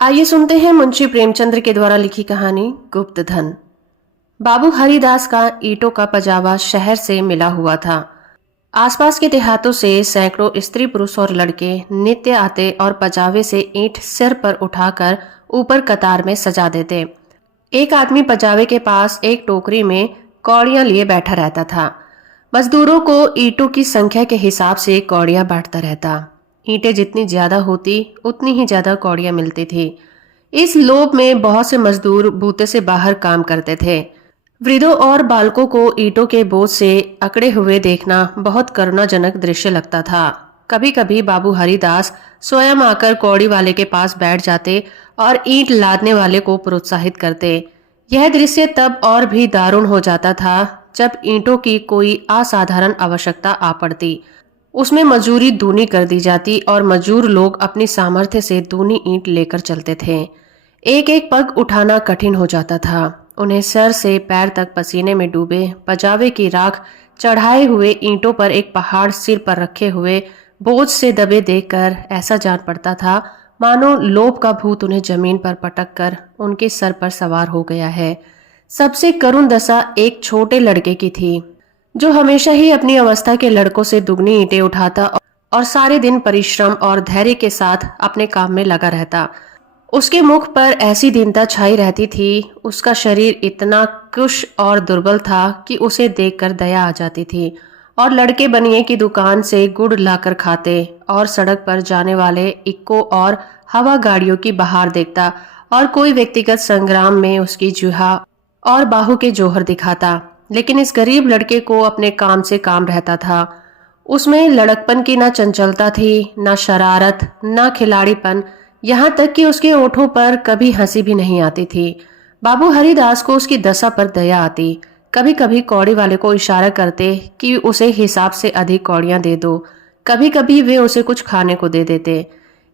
आइए सुनते हैं मुंशी प्रेमचंद्र के द्वारा लिखी कहानी गुप्त धन। बाबू हरिदास का ईंटों का पजावा शहर से मिला हुआ था। आसपास के देहातों से सैकड़ों स्त्री पुरुष और लड़के नित्य आते और पजावे से ईंट सिर पर उठाकर ऊपर कतार में सजा देते। एक आदमी पजावे के पास एक टोकरी में कौड़ियां लिए बैठा रहता था। मजदूरों को ईंटों की संख्या के हिसाब से कौड़ियां बांटता रहता। ईंटें जितनी ज्यादा होती उतनी ही ज्यादा कौड़ियां मिलती थी। इस लोभ में बहुत से मजदूर बूते से बाहर काम करते थे। वृद्धों और बालकों को ईंटों के बोझ से अकड़े हुए देखना बहुत करुणाजनक दृश्य लगता था। कभी कभी बाबू हरिदास स्वयं आकर कौड़ी वाले के पास बैठ जाते और ईंट लादने वाले को प्रोत्साहित करते। यह दृश्य तब और भी दारुण हो जाता था जब ईंटों की कोई असाधारण आवश्यकता आ पड़ती। उसमें मजूरी दूनी कर दी जाती और मजदूर लोग अपनी सामर्थ्य से दूनी ईंट लेकर चलते थे। एक एक पग उठाना कठिन हो जाता था। उन्हें सर से पैर तक पसीने में डूबे पजावे की राख चढ़ाए हुए ईंटों पर एक पहाड़ सिर पर रखे हुए बोझ से दबे देखकर ऐसा जान पड़ता था मानो लोभ का भूत उन्हें जमीन पर पटक कर उनके सर पर सवार हो गया है। सबसे करुण दशा एक छोटे लड़के की थी जो हमेशा ही अपनी अवस्था के लड़कों से दुगनी ईंटें उठाता और सारे दिन परिश्रम और धैर्य के साथ अपने काम में लगा रहता। उसके मुख पर ऐसी दीनता छाई रहती थी। उसका शरीर इतना कुश और दुर्बल था कि उसे देखकर दया आ जाती थी। और लड़के बनिए की दुकान से गुड़ लाकर खाते और सड़क पर जाने वाले इक्को और हवा गाड़ियों की बहार देखता और कोई व्यक्तिगत संग्राम में उसकी जुहा और बाहु के जौहर दिखाता। लेकिन इस गरीब लड़के को अपने काम से काम रहता था। उसमें लड़कपन की ना चंचलता थी, ना शरारत, ना खिलाड़ीपन, यहाँ तक कि उसके ओठों पर कभी हंसी भी नहीं आती थी। बाबू हरिदास को उसकी दशा पर दया आती। कभी कभी कौड़ी वाले को इशारा करते कि उसे हिसाब से अधिक कौड़ियां दे दो। कभी कभी वे उसे कुछ खाने को दे देते।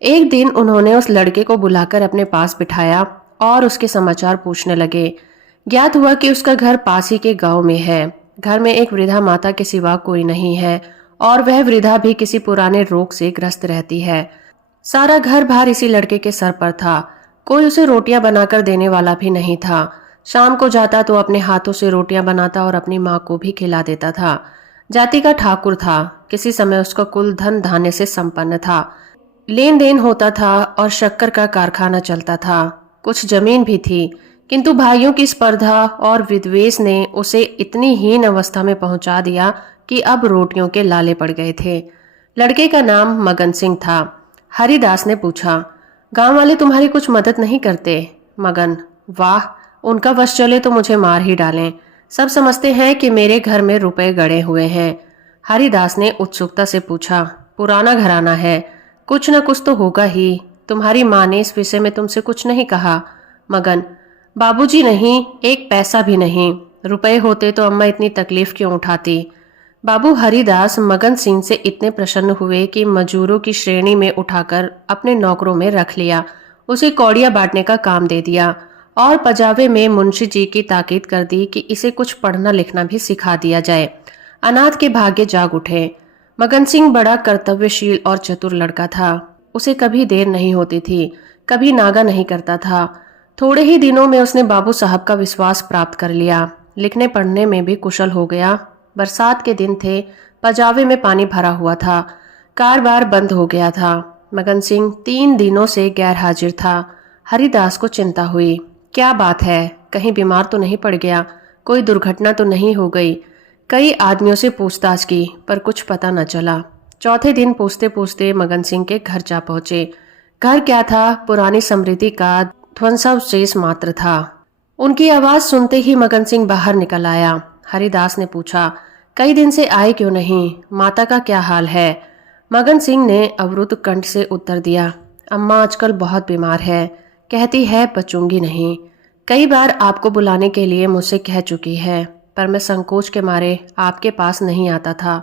एक दिन उन्होंने उस लड़के को बुलाकर अपने पास बिठाया और उसके समाचार पूछने लगे। ज्ञात हुआ कि उसका घर पास ही के गांव में है। घर में एक वृद्धा माता के सिवा कोई नहीं है और वह वृद्धा भी किसी पुराने रोग से ग्रस्त रहती है। सारा घर भार इसी लड़के के सर पर था। कोई उसे रोटियां बनाकर देने वाला भी नहीं था। शाम को जाता तो अपने हाथों से रोटियां बनाता और अपनी माँ को भी खिला देता था। जाति का ठाकुर था। किसी समय उसका कुल धन धान्य से संपन्न था। लेन देन होता था और शक्कर का कारखाना चलता था। कुछ जमीन भी थी, किंतु भाइयों की स्पर्धा और विद्वेष ने उसे इतनी हीन अवस्था में पहुंचा दिया कि अब रोटियों के लाले पड़ गए थे। लड़के का नाम मगन सिंह था। हरिदास ने पूछा, गांव वाले तुम्हारी कुछ मदद नहीं करते? मगन, वाह, उनका वश चले तो मुझे मार ही डालें। सब समझते हैं कि मेरे घर में रुपए गड़े हुए हैं। हरिदास ने उत्सुकता से पूछा, पुराना घराना है, कुछ न कुछ तो होगा ही। तुम्हारी माँ ने इस विषय में तुमसे कुछ नहीं कहा? मगन, बाबूजी नहीं, एक पैसा भी नहीं। रुपए होते तो अम्मा इतनी तकलीफ क्यों उठाती? बाबू हरिदास मगन सिंह से इतने प्रसन्न हुए कि मजूरों की श्रेणी में उठाकर अपने नौकरों में रख लिया। उसे कौड़ियां बांटने का काम दे दिया और पजावे में मुंशी जी की ताकीद कर दी कि इसे कुछ पढ़ना लिखना भी सिखा दिया जाए। अनाथ के भाग्य जाग उठे। मगन सिंह बड़ा कर्तव्यशील और चतुर लड़का था। उसे कभी देर नहीं होती थी, कभी नागा नहीं करता था। थोड़े ही दिनों में उसने बाबू साहब का विश्वास प्राप्त कर लिया। लिखने पढ़ने में भी कुशल हो गया। बरसात के दिन थे, पजावे में पानी भरा हुआ था। कारबार बंद हो गया था। मगन सिंह 3 दिनों से गैर हाजिर था। हरिदास को चिंता हुई। क्या बात है, कहीं बीमार तो नहीं पड़ गया? कोई दुर्घटना तो नहीं हो गई? कई आदमियों से पूछताछ की पर कुछ पता न चला। चौथे दिन पूछते पूछते मगन सिंह के घर जा पहुंचे। घर क्या था, पुरानी समृद्धि का ध्वंसावशेष मात्र था। उनकी आवाज सुनते ही मगन सिंह बाहर निकल आया। हरिदास ने पूछा, कई दिन से आए क्यों नहीं? माता का क्या हाल है? मगन सिंह ने अवरुद्ध कंठ से उत्तर दिया, अम्मा आजकल बहुत बीमार है, कहती है बचूंगी नहीं। कई बार आपको बुलाने के लिए मुझसे कह चुकी है, पर मैं संकोच के मारे आपके पास नहीं आता था।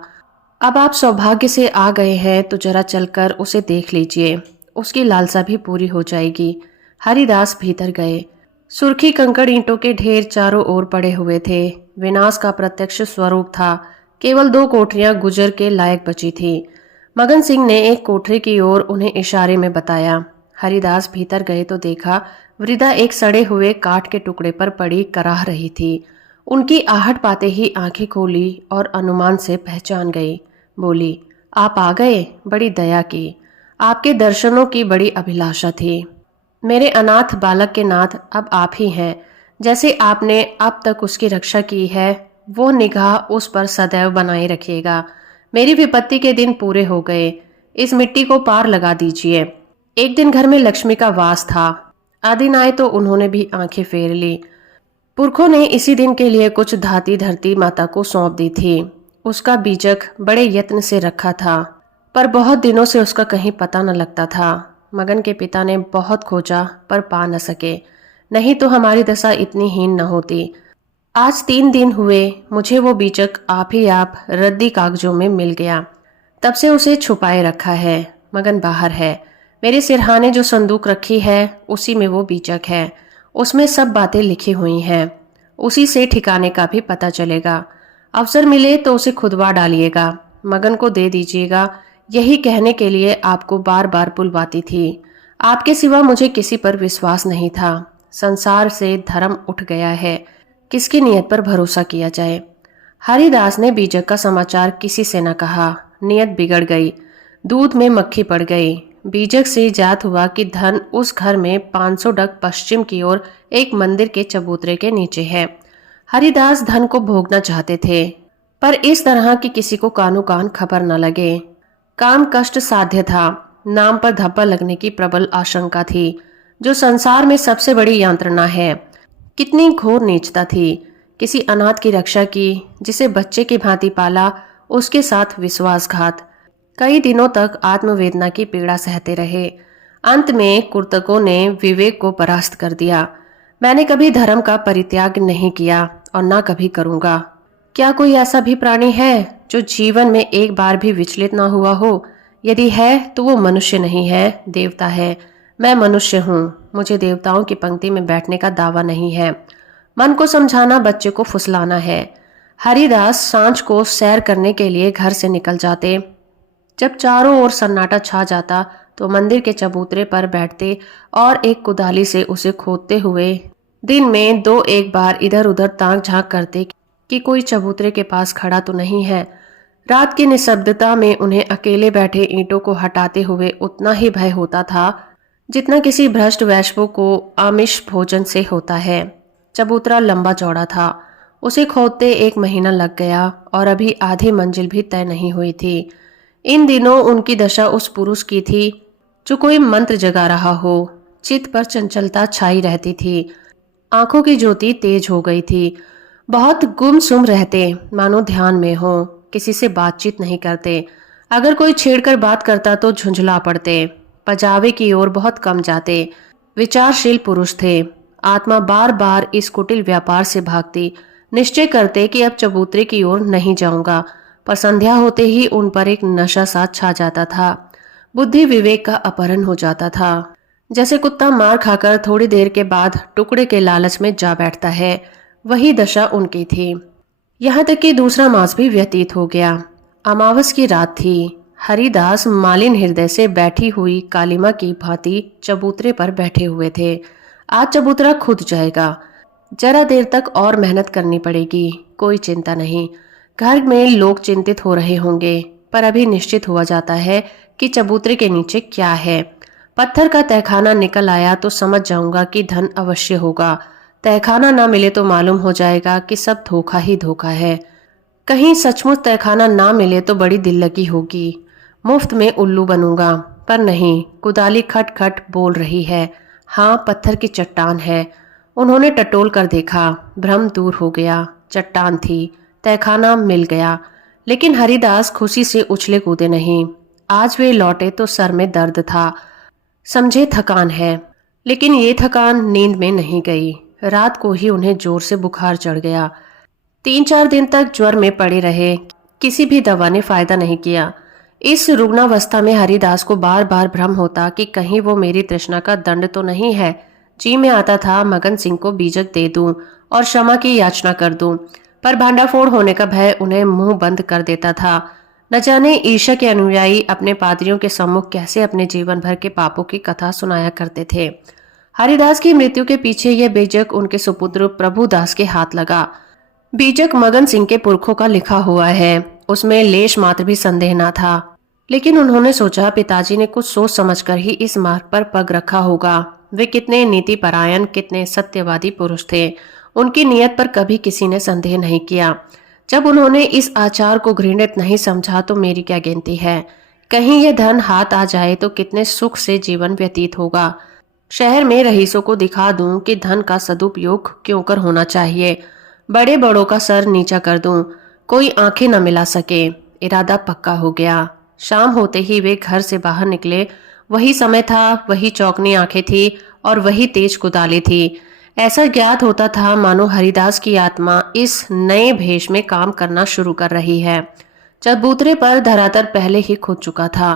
अब आप सौभाग्य से आ गए हैं तो जरा चलकर उसे देख लीजिए, उसकी लालसा भी पूरी हो जाएगी। हरिदास भीतर गए। सुर्खी कंकड़ ईंटों के ढेर चारों ओर पड़े हुए थे। विनाश का प्रत्यक्ष स्वरूप था। केवल 2 कोठरियां गुजर के लायक बची थी। मगन सिंह ने एक कोठरी की ओर उन्हें इशारे में बताया। हरिदास भीतर गए तो देखा वृद्धा एक सड़े हुए काठ के टुकड़े पर पड़ी कराह रही थी। उनकी आहट पाते ही आंखें खोली और अनुमान से पहचान गई। बोली, आप आ गए, बड़ी दया की। आपके दर्शनों की बड़ी अभिलाषा थी। मेरे अनाथ बालक के नाथ अब आप ही हैं। जैसे आपने अब तक उसकी रक्षा की है, वो निगाह उस पर सदैव बनाए रखिएगा। मेरी विपत्ति के दिन पूरे हो गए। इस मिट्टी को पार लगा दीजिए। एक दिन घर में लक्ष्मी का वास था। आदिन आए तो उन्होंने भी आंखें फेर ली। पुरखों ने इसी दिन के लिए कुछ धाती धरती माता को सौंप दी थी। उसका बीजक बड़े यत्न से रखा था, पर बहुत दिनों से उसका कहीं पता न लगता था। मगन के पिता ने बहुत खोजा पर पा न सके, नहीं तो हमारी दशा इतनी हीन न होती। आज 3 दिन हुए मुझे वो बीजक आप ही आप रद्दी कागजों में मिल गया। तब से उसे छुपाए रखा है। मगन बाहर है। मेरे सिरहाने जो संदूक रखी है उसी में वो बीजक है। उसमें सब बातें लिखी हुई हैं। उसी से ठिकाने का भी पता चलेगा। अवसर मिले तो उसे खुदवा डालिएगा, मगन को दे दीजिएगा। यही कहने के लिए आपको बार बार बुलवाती थी। आपके सिवा मुझे किसी पर विश्वास नहीं था। संसार से धर्म उठ गया है, किसकी नियत पर भरोसा किया जाए। हरिदास ने बीजक का समाचार किसी से न कहा। नियत बिगड़ गई, दूध में मक्खी पड़ गई। बीजक से जात हुआ कि धन उस घर में 500 डग पश्चिम की ओर एक मंदिर के चबूतरे के नीचे है। हरिदास धन को भोगना चाहते थे, पर इस तरह की किसी को कानो कान खबर न लगे। काम कष्ट साध्य था। नाम पर धब्बा लगने की प्रबल आशंका थी, जो संसार में सबसे बड़ी यंत्रणा है। कितनी घोर नीचता थी। किसी अनाथ की रक्षा की, जिसे बच्चे की भांति पाला, उसके साथ विश्वासघात। कई दिनों तक आत्मवेदना की पीड़ा सहते रहे। अंत में कुर्तकों ने विवेक को परास्त कर दिया। मैंने कभी धर्म का परित्याग नहीं किया और ना कभी करूंगा। क्या कोई ऐसा भी प्राणी है जो जीवन में एक बार भी विचलित ना हुआ हो? यदि है तो वो मनुष्य नहीं है, देवता है। मैं मनुष्य हूँ। मुझे देवताओं की पंक्ति में बैठने का दावा नहीं है। मन को समझाना बच्चे को फुसलाना है। हरिदास सांझ को सैर करने के लिए घर से निकल जाते। जब चारों ओर सन्नाटा छा जाता तो मंदिर के चबूतरे पर बैठते और एक कुदाली से उसे खोदते हुए दिन में 2-1 बार इधर उधर ताक झांक करते कि कोई चबूतरे के पास खड़ा तो नहीं है। रात की निशब्दता में उन्हें अकेले बैठे ईंटों को हटाते हुए उतना ही भय होता था जितना किसी भ्रष्ट वैश्यों को आमिष भोजन से होता है। चबूतरा लंबा चौड़ा था। उसे खोदते 1 महीना लग गया और अभी आधी मंजिल भी तय नहीं हुई थी। इन दिनों उनकी दशा उस पुरुष की थी जो कोई मंत्र जगा रहा हो। चित्त पर चंचलता छाई रहती थी। आंखों की ज्योति तेज हो गई थी। बहुत गुमसुम रहते, मानो ध्यान में हो। किसी से बातचीत नहीं करते। अगर कोई छेड़कर बात करता तो झुंझला पड़ते। पजावे की ओर बहुत कम जाते। विचारशील पुरुष थे। आत्मा बार बार इस कुटिल व्यापार से भागती। निश्चय करते कि अब चबूतरे की ओर नहीं जाऊंगा, पर संध्या होते ही उन पर एक नशा सा छा जाता था। बुद्धि विवेक का अपहरण हो जाता था। जैसे कुत्ता मार खाकर थोड़ी देर के बाद टुकड़े के लालच में जा बैठता है, वही दशा उनकी थी। यहाँ तक कि दूसरा मास भी व्यतीत हो गया। अमावस की रात थी। हरिदास मालिन हृदय से बैठी हुई कालिमा की भांति चबूतरे पर बैठे हुए थे। आज चबूतरा खुद जाएगा। जरा देर तक और मेहनत करनी पड़ेगी, कोई चिंता नहीं। घर में लोग चिंतित हो रहे होंगे, पर अभी निश्चित हुआ जाता है कि चबूतरे के नीचे क्या है। पत्थर का तहखाना निकल आया तो समझ जाऊंगा कि धन अवश्य होगा। तहखाना ना मिले तो मालूम हो जाएगा कि सब धोखा ही धोखा है। कहीं सचमुच तहखाना ना मिले तो बड़ी दिल्लगी होगी। मुफ्त में उल्लू बनूंगा, पर नहीं। कुदाली खट खट बोल रही है। हाँ, पत्थर की चट्टान है। उन्होंने टटोल कर देखा। भ्रम दूर हो गया। चट्टान थी। तहखाना मिल गया। लेकिन हरिदास खुशी से उछले कूदे नहीं। आज वे लौटे तो सर में दर्द था। समझे थकान है, लेकिन ये थकान नींद में नहीं गई। रात को ही उन्हें जोर से बुखार चढ़ गया। 3-4 दिन तक ज्वर में पड़े रहे। किसी भी दवा ने फायदा नहीं किया। इस रुग्णावस्था में हरिदास को बार बार भ्रम होता कि कहीं वो मेरी तृष्णा का दंड तो नहीं है। जी में आता था मगन सिंह को बीजक दे दूं और क्षमा की याचना कर दूं, पर भांडाफोड़ होने का भय उन्हें मुंह बंद कर देता था। न जाने ईशा के अनुयायी अपने पादरियों के सम्मुख कैसे अपने जीवन भर के पापों की कथा सुनाया करते थे। हरिदास की मृत्यु के पीछे यह बीजक उनके सुपुत्र प्रभुदास के हाथ लगा। बीजक मगन सिंह के पुरखों का लिखा हुआ है, उसमें लेश मात्र भी संदेह न था। लेकिन उन्होंने सोचा पिताजी ने कुछ सोच समझकर ही इस मार्ग पर पग रखा होगा। वे कितने नीति परायण, कितने सत्यवादी पुरुष थे। उनकी नियत पर कभी किसी ने संदेह नहीं किया। जब उन्होंने इस आचार को घृणित नहीं समझा तो मेरी क्या गिनती है। कहीं ये धन हाथ आ जाए तो कितने सुख से जीवन व्यतीत होगा। शहर में रईसों को दिखा दूं कि धन का सदुपयोग क्यों कर होना चाहिए। बड़े बड़ों का सर नीचा कर दूं, कोई आंखें न मिला सके। इरादा पक्का हो गया। शाम होते ही वे घर से बाहर निकले। वही समय था, वही चौकनी आंखें थी और वही तेज कुदाली थी। ऐसा ज्ञात होता था मानो हरिदास की आत्मा इस नए भेष में काम करना शुरू कर रही है। चबूतरे पर धरातल पहले ही खुद चुका था,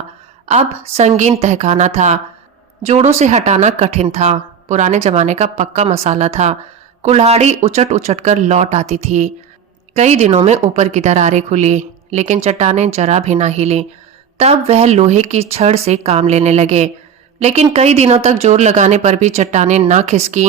अब संगीन तहखाना था। जोड़ों से हटाना कठिन था, पुराने जमाने का पक्का मसाला था। कुल्हाड़ी उचट उचट कर लौट आती थी। कई दिनों में ऊपर की दरारें खुली, लेकिन चट्टानें जरा भी ना हिली। तब वह लोहे की छड़ से काम लेने लगे, लेकिन कई दिनों तक जोर लगाने पर भी चट्टानें ना खिसकी।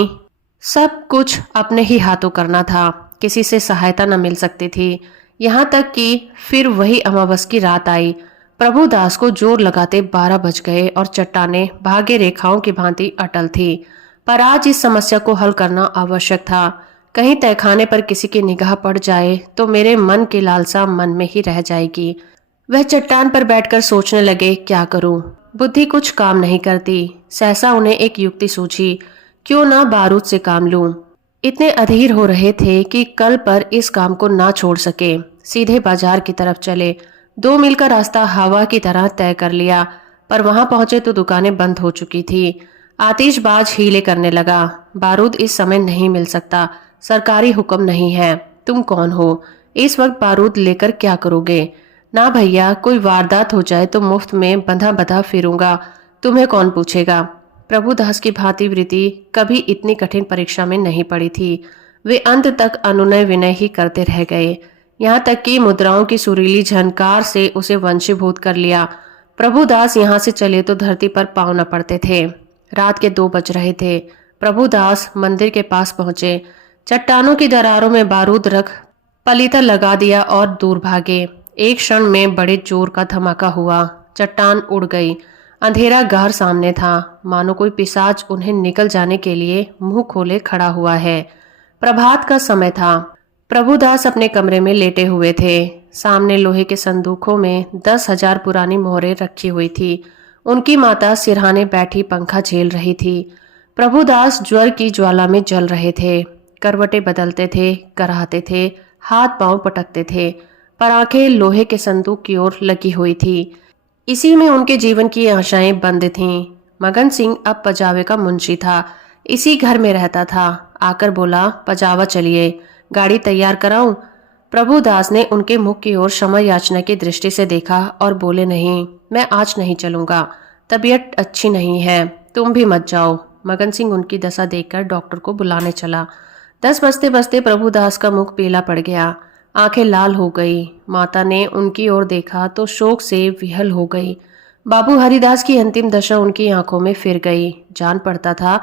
सब कुछ अपने ही हाथों करना था, किसी से सहायता न मिल सकती थी। यहाँ तक कि फिर वही अमावस की रात आई। प्रभुदास को जोर लगाते 12 बज गए और चट्टानें भाग्य रेखाओं की भांति अटल थी। पर आज इस समस्या को हल करना आवश्यक था। कहीं तहखाने पर किसी की निगाह पड़ जाए तो मेरे मन की लालसा मन में ही रह जाएगी। वह चट्टान पर बैठकर सोचने लगे, क्या करूं? बुद्धि कुछ काम नहीं करती। सहसा उन्हें एक युक्ति सूझी, क्यों ना बारूद से काम लूं। इतने अधीर हो रहे थे कि कल पर इस काम को ना छोड़ सके। सीधे बाजार की तरफ चले। 2 मील का रास्ता हवा की तरह तय कर लिया, पर वहां पहुंचे तो दुकानें बंद हो चुकी थी। आतिशबाज हीले करने लगा, बारूद इस समय नहीं मिल सकता, सरकारी हुक्म नहीं है। तुम कौन हो? इस वक्त बारूद लेकर क्या करोगे? ना भैया, कोई वारदात हो जाए तो मुफ्त में बंधा बंधा फिरूंगा, तुम्हें कौन पूछेगा। प्रभुदास की भांति वृत्ति कभी इतनी कठिन परीक्षा में नहीं पड़ी थी। वे अंत तक अनुनय विनय ही करते रह गए, यहाँ तक कि मुद्राओं की सुरीली झनकार से उसे वंशीभूत कर लिया। प्रभुदास यहाँ से चले तो धरती पर पांव न पड़ते थे। रात के 2 बज रहे थे। प्रभुदास मंदिर के पास पहुंचे। चट्टानों की दरारों में बारूद रख पलीता लगा दिया और दूर भागे। एक क्षण में बड़े जोर का धमाका हुआ, चट्टान उड़ गई। अंधेरा गार सामने था, मानो कोई पिशाच उन्हें निकल जाने के लिए मुंह खोले खड़ा हुआ है। प्रभात का समय था। प्रभुदास अपने कमरे में लेटे हुए थे। सामने लोहे के संदूकों में 10,000 पुरानी मोहरें रखी हुई थी। उनकी माता सिरहाने बैठी पंखा झेल रही थी। प्रभुदास ज्वर की ज्वाला में जल रहे थे। करवटें बदलते थे, कराहते थे, हाथ पांव पटकते थे, पर आंखें लोहे के संदूक की ओर लगी हुई थी। इसी में उनके जीवन की आशाएं बंद थीं। मगन सिंह अब पजावे का मुंशी था, इसी घर में रहता था। आकर बोला, पजावा चलिए, गाड़ी तैयार कराऊं? प्रभुदास ने उनके मुख की ओर क्षमा याचना की दृष्टि से देखा और बोले, नहीं, मैं आज नहीं चलूंगा, तबीयत अच्छी नहीं है, तुम भी मत जाओ। मगन सिंह उनकी दशा देखकर डॉक्टर को बुलाने चला। 10 बजते बजते प्रभुदास का मुख पीला पड़ गया, आंखें लाल हो गई। माता ने उनकी ओर देखा तो शोक से विहल हो गई। बाबू हरिदास की अंतिम दशा उनकी आंखों में फिर गई। जान पड़ता था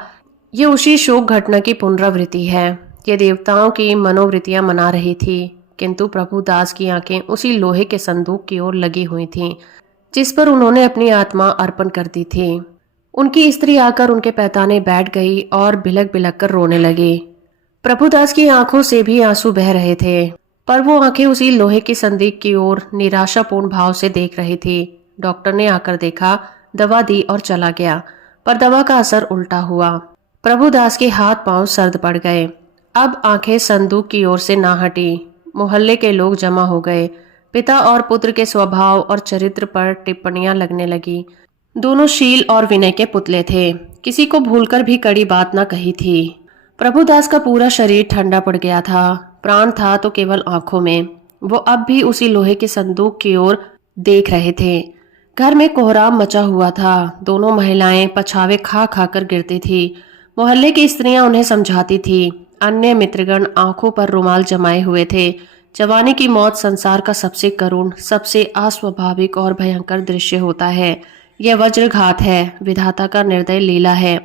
ये उसी शोक घटना की पुनरावृत्ति है। ये देवताओं की मनोवृत्तियां मना रही थी, किंतु प्रभुदास की आंखें उसी लोहे के संदूक की ओर लगी हुई थीं, जिस पर उन्होंने अपनी आत्मा अर्पण कर दी थी। उनकी स्त्री आकर उनके पैताने बैठ गई और बिलक बिलक कर रोने लगी। प्रभुदास की आंखों से भी आंसू बह रहे थे, पर वो आंखें उसी लोहे की संदूक की ओर निराशापूर्ण भाव से देख रही थी। डॉक्टर ने आकर देखा, दवा दी और चला गया, पर दवा का असर उल्टा हुआ। प्रभुदास के हाथ पांव सर्द पड़ गए। अब आंखें संदूक की ओर से ना हटी। मोहल्ले के लोग जमा हो गए। पिता और पुत्र के स्वभाव और चरित्र पर टिप्पणियां लगने लगी। दोनों शील और विनय के पुतले थे, किसी को भूलकर भी कड़ी बात न कही थी। प्रभुदास का पूरा शरीर ठंडा पड़ गया था, प्राण था तो केवल आंखों में। वो अब भी उसी लोहे के संदूक की ओर देख रहे थे। घर में कोहराम मचा हुआ था। दोनों महिलाएं पछावे खा खा कर गिरती थी। मोहल्ले की स्त्रियां उन्हें समझाती थी। अन्य मित्रगण आंखों पर रुमाल जमाए हुए थे। जवानी की मौत संसार का सबसे करुण, सबसे अस्वाभाविक और भयंकर दृश्य होता है। यह वज्रघात है, विधाता का निर्दय लीला है।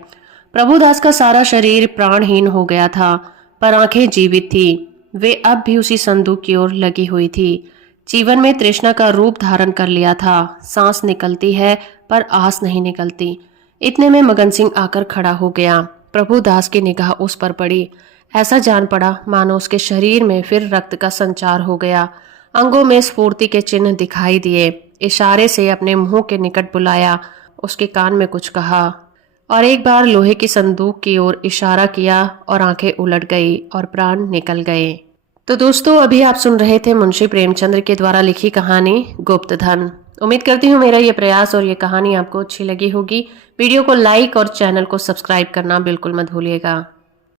प्रभुदास का सारा शरीर प्राणहीन हो गया था, पर आंखें जीवित थी। वे अब भी उसी संदूक की ओर लगी हुई थी। जीवन में तृष्णा का रूप धारण कर लिया था। सांस निकलती है पर आस नहीं निकलती। इतने में मगन सिंह आकर खड़ा हो गया। प्रभुदास की निगाह उस पर पड़ी। ऐसा जान पड़ा मानो उसके शरीर में फिर रक्त का संचार हो गया। अंगों में स्फूर्ति के चिन्ह दिखाई दिए। इशारे से अपने मुंह के निकट बुलाया, उसके कान में कुछ कहा और एक बार लोहे की संदूक की ओर इशारा किया और आंखें उलट गई और प्राण निकल गए। तो दोस्तों, अभी आप सुन रहे थे मुंशी प्रेमचंद्र के द्वारा लिखी कहानी गुप्तधन। उम्मीद करती हूँ मेरा ये प्रयास और ये कहानी आपको अच्छी लगी होगी। वीडियो को लाइक और चैनल को सब्सक्राइब करना बिल्कुल मत भूलिएगा।